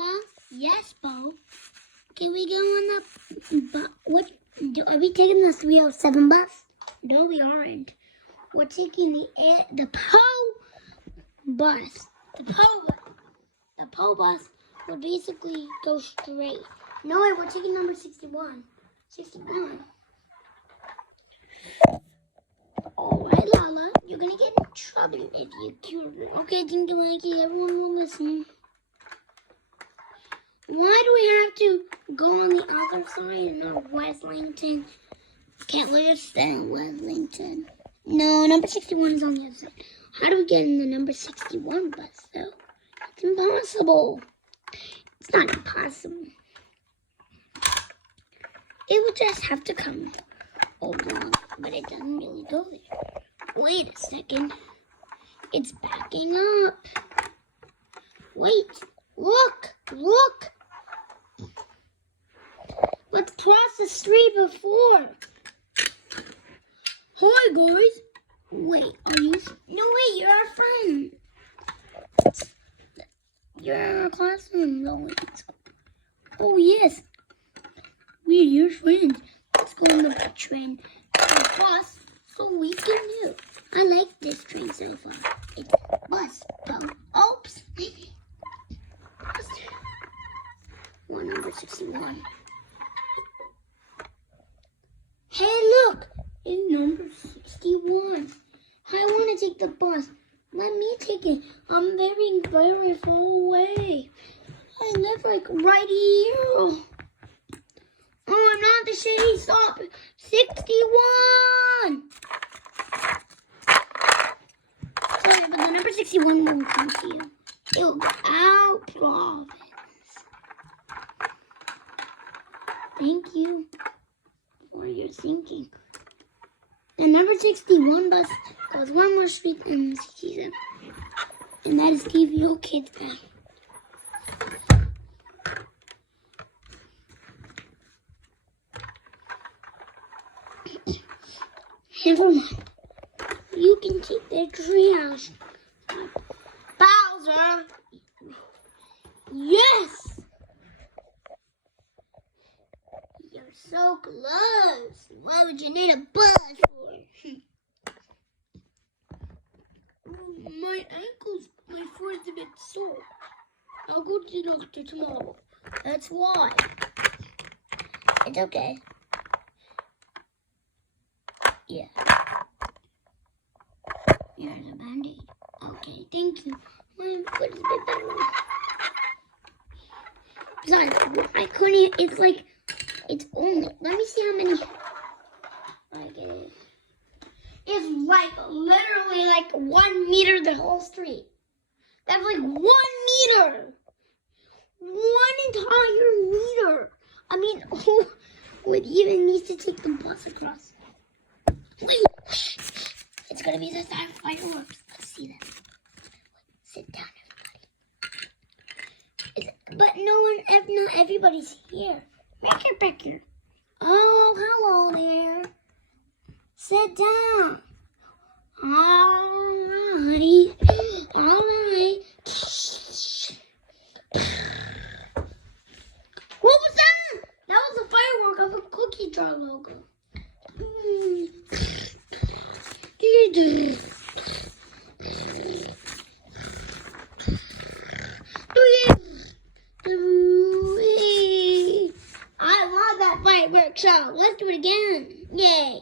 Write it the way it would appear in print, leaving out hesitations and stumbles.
Lala. Yes, Bo. Can we go on the are we taking the 307 bus? No, we aren't. We're taking the PO bus. The PO bus will basically go straight. No, wait, we're taking number 61. 61. Alright, Lala, you're gonna get in trouble if you cute. Okay, Dinky Winky, everyone will listen. Why do we have to go on the other side of Weslington? Can't we just stay in Weslington? No, number 61 is on the other side. How do we get in the number 61 bus, though? It's impossible. It's not impossible. It would just have to come along, but it doesn't really go there. Wait a second. It's backing up. Wait. Look. Let's cross the street before. Hi, guys. Wait, are you? No, wait, you're our friend. You're our classroom, Lois. Oh, yes. We're your friends. Let's go on the train. The bus, so we can do. I like this train so far. It's bus. Oops. One number 61. Hey, look! It's number 61. I want to take the bus. Let me take it. I'm very, very far away. I live like right here. Oh, I'm not the shady stop. 61! Sorry, but the number 61 won't come to you. It will go out, Providence. Thank you for your thinking. The number 61 bus goes one more street than 67. And that is TVO Kids Back. Never mind. You can take the treehouse. Bowser! Yes! You're so close. What would you need a bus for? My foot's a bit sore. I'll go to the doctor tomorrow. That's why. It's okay. Yeah. Here's a Band-Aid. Okay, thank you. My foot is a bit better now. Besides, I couldn't, it's only, let me see how many I get. It's like literally like 1 meter the whole street. That's like 1 meter. 1 entire meter. I mean, who would even need to take the bus across? Wait, it's gonna be the fireworks. Let's see them. Sit down, everybody. But not everybody's here. Back here. Oh, hello there. Sit down. All right. What was that? That was a firework of a cookie jar logo. I love that fireworks show. Let's do it again. Yay.